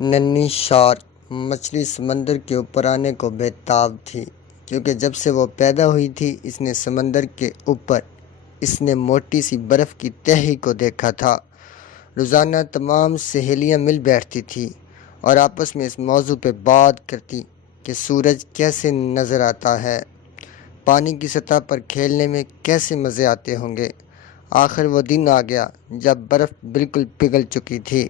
ننھی shark مچھلی سمندر کے اوپر آنے کو بےتاب تھی، کیونکہ جب سے وہ پیدا ہوئی تھی اس نے سمندر کے اوپر اس نے موٹی سی برف کی تہی کو دیکھا تھا۔ روزانہ تمام سہیلیاں مل بیٹھتی تھیں اور آپس میں اس موضوع پہ بات کرتی کہ سورج کیسے نظر آتا ہے، پانی کی سطح پر کھیلنے میں کیسے مزے آتے ہوں گے۔ آخر وہ دن آ گیا جب برف بالکل پگھل چکی تھی۔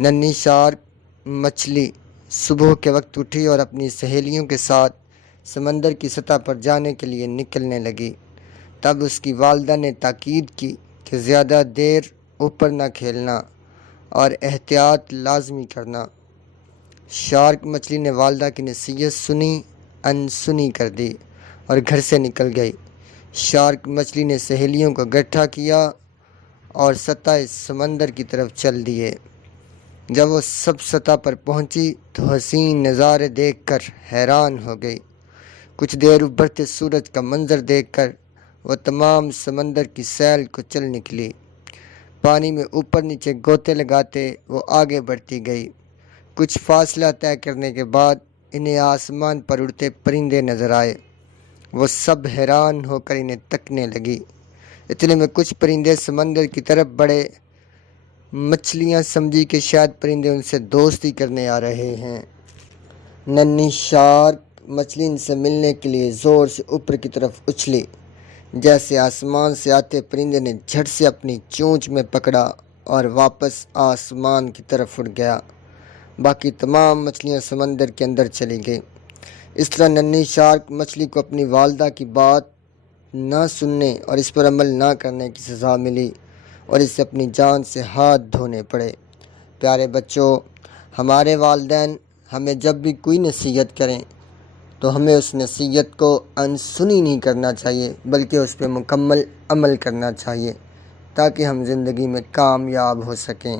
ننھی شارک مچھلی صبح کے وقت اٹھی اور اپنی سہیلیوں کے ساتھ سمندر کی سطح پر جانے کے لیے نکلنے لگی۔ تب اس کی والدہ نے تاکید کی کہ زیادہ دیر اوپر نہ کھیلنا اور احتیاط لازمی کرنا۔ شارک مچھلی نے والدہ کی نصیحت سنی، انسنی کر دی اور گھر سے نکل گئی۔ شارک مچھلی نے سہیلیوں کو اکٹھا کیا اور سطح سمندر کی طرف چل دیے۔ جب وہ سب سطح پر پہنچی تو حسین نظارے دیکھ کر حیران ہو گئی۔ کچھ دیر ابھرتے سورج کا منظر دیکھ کر وہ تمام سمندر کی سیل کو چل نکلی۔ پانی میں اوپر نیچے گوتے لگاتے وہ آگے بڑھتی گئی۔ کچھ فاصلہ طے کرنے کے بعد انہیں آسمان پر اڑتے پرندے نظر آئے۔ وہ سب حیران ہو کر انہیں تکنے لگی۔ اتنے میں کچھ پرندے سمندر کی طرف بڑھے۔ مچھلیاں سمجھی کہ شاید پرندے ان سے دوستی کرنے آ رہے ہیں۔ ننھی شارک مچھلی ان سے ملنے کے لیے زور سے اوپر کی طرف اچھلی۔ جیسے آسمان سے آتے پرندے نے جھٹ سے اپنی چونچ میں پکڑا اور واپس آسمان کی طرف اڑ گیا۔ باقی تمام مچھلیاں سمندر کے اندر چلی گئیں۔ اس طرح ننھی شارک مچھلی کو اپنی والدہ کی بات نہ سننے اور اس پر عمل نہ کرنے کی سزا ملی اور اسے اپنی جان سے ہاتھ دھونے پڑے۔ پیارے بچوں، ہمارے والدین ہمیں جب بھی کوئی نصیحت کریں تو ہمیں اس نصیحت کو انسنی نہیں کرنا چاہیے، بلکہ اس پہ مکمل عمل کرنا چاہیے تاکہ ہم زندگی میں کامیاب ہو سکیں۔